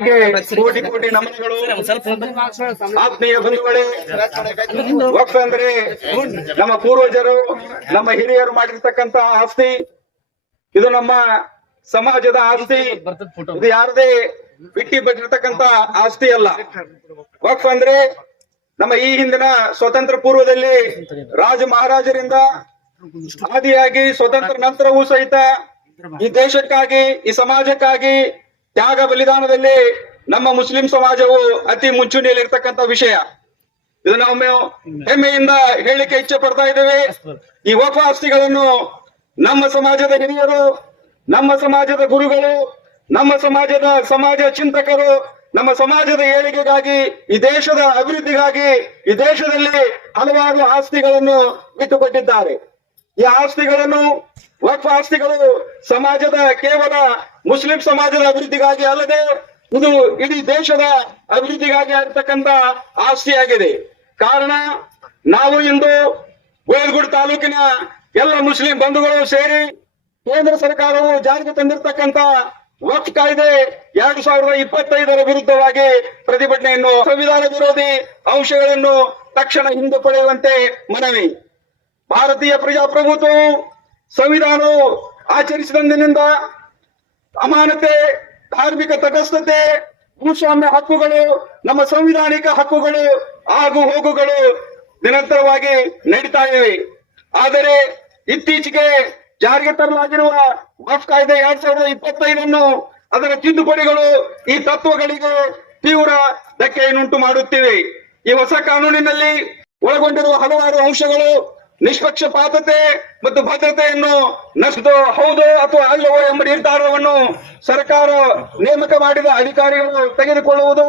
ಕೋಟಿ ಕೋಟಿ ನಮನಗಳು. ಆತ್ಮೀಯ ಬಂಧುಗಳೇ ವಕ್ಫ್ ಅಂದ್ರೆ ನಮ್ಮ ಪೂರ್ವಜರು ನಮ್ಮ ಹಿರಿಯರು ಮಾಡಿರ್ತಕ್ಕಂತ ಆಸ್ತಿ ಇದು ನಮ್ಮ ಸಮಾಜದ ಆಸ್ತಿ. ಇದು ಯಾರದೇ ಬಿಟ್ಟಿ ಬಟ್ಟಿರ್ತಕ್ಕಂತ ಆಸ್ತಿ ಅಲ್ಲ. ವಕ್ಫ್ ಅಂದ್ರೆ ನಮ್ಮ ಈ ಹಿಂದಿನ ಸ್ವತಂತ್ರ ಪೂರ್ವದಲ್ಲಿ ರಾಜ ಮಹಾರಾಜರಿಂದ ಆದಿಯಾಗಿ ಸ್ವತಂತ್ರ ನಂತರವೂ ಸಹಿತ ಈ ದೇಶಕ್ಕಾಗಿ ಈ ಸಮಾಜಕ್ಕಾಗಿ ತ್ಯಾಗ ಬಲಿದಾನದಲ್ಲಿ ನಮ್ಮ ಮುಸ್ಲಿಂ ಸಮಾಜವು ಅತಿ ಮುಂಚೂಣಿಯಲ್ಲಿ ಇರ್ತಕ್ಕಂಥ ವಿಷಯ. ಇದನ್ನ ಒಮ್ಮೆ ಹೆಮ್ಮೆಯಿಂದ ಹೇಳಿಕೆ ಇಚ್ಛೆ ಪಡ್ತಾ ಇದ್ದೇವೆ. ಈ ವಫ ಆಸ್ತಿಗಳನ್ನು ನಮ್ಮ ಸಮಾಜದ ಹಿರಿಯರು, ನಮ್ಮ ಸಮಾಜದ ಗುರುಗಳು, ನಮ್ಮ ಸಮಾಜದ ಸಮಾಜ ಚಿಂತಕರು, ನಮ್ಮ ಸಮಾಜದ ಏಳಿಗೆಗಾಗಿ, ಈ ದೇಶದ ಅಭಿವೃದ್ಧಿಗಾಗಿ, ಈ ದೇಶದಲ್ಲಿ ಹಲವಾರು ಆಸ್ತಿಗಳನ್ನು ಬಿಟ್ಟುಕೊಟ್ಟಿದ್ದಾರೆ. ಈ ಆಸ್ತಿಗಳನ್ನು ವಕ್ಫ್ ಆಸ್ತಿಗಳು ಸಮಾಜದ ಕೇವಲ ಮುಸ್ಲಿಂ ಸಮಾಜದ ಅಭಿವೃದ್ಧಿಗಾಗಿ ಅಲ್ಲದೆ ಇದು ಇಡೀ ದೇಶದ ಅಭಿವೃದ್ಧಿಗಾಗಿ ಆಗಿರ್ತಕ್ಕಂತ ಆಸ್ತಿಯಾಗಿದೆ. ಕಾರಣ ನಾವು ಇಂದು ಗೋಯಲ್ಗುಡ್ ತಾಲೂಕಿನ ಎಲ್ಲ ಮುಸ್ಲಿಂ ಬಂಧುಗಳು ಸೇರಿ ಕೇಂದ್ರ ಸರ್ಕಾರವು ಜಾರಿಗೆ ತಂದಿರತಕ್ಕಂತ ವಕ್ ಕಾಯ್ದೆ ಎರಡು ಸಾವಿರದ ಇಪ್ಪತ್ತೈದರ ವಿರುದ್ಧವಾಗಿ ಪ್ರತಿಭಟನೆಯನ್ನು, ಸಂವಿಧಾನ ವಿರೋಧಿ ಅಂಶಗಳನ್ನು ತಕ್ಷಣ ಹಿಂದೆ ಪಡೆಯುವಂತೆ ಮನವಿ. ಭಾರತೀಯ ಪ್ರಜಾಪ್ರಭುತ್ವವು ಸಂವಿಧಾನವು ಆಚರಿಸಿದಂದಿನಿಂದ ಅಮಾನತೆ, ಧಾರ್ಮಿಕ ತಟಸ್ಥತೆ, ಭೂಸ್ವಾಮ್ಯ ಹಕ್ಕುಗಳು, ನಮ್ಮ ಸಂವಿಧಾನಿಕ ಹಕ್ಕುಗಳು ಹಾಗೂ ಹೋಗುಗಳು ನಿರಂತರವಾಗಿ ನಡೀತಾ ಇವೆ. ಆದರೆ ಇತ್ತೀಚೆಗೆ ಜಾರಿಗೆ ತರಲಾಗಿರುವ ವಫ್ ಕಾಯ್ದೆ ಎರಡ್ ಸಾವಿರದ ಇಪ್ಪತ್ತೈದನ್ನು ಅದರ ತಿದ್ದುಪಡಿಗಳು ಈ ತತ್ವಗಳಿಗೆ ತೀವ್ರ ಧಕ್ಕೆಯನ್ನುಂಟು ಮಾಡುತ್ತಿವೆ. ಈ ಹೊಸ ಕಾನೂನಿನಲ್ಲಿ ಒಳಗೊಂಡಿರುವ ಹಲವಾರು ಅಂಶಗಳು ನಿಷ್ಪಕ್ಷಪಾತತೆ ಮತ್ತು ಭದ್ರತೆಯನ್ನು ನಷ್ಟೋ ಹೌದೋ ಅಥವಾ ಅಲ್ಲವೋ ಎಂಬ ನಿರ್ಧಾರವನ್ನು ಸರ್ಕಾರ ನೇಮಕ ಮಾಡಿದ ಅಧಿಕಾರಿಗಳು ತೆಗೆದುಕೊಳ್ಳುವುದು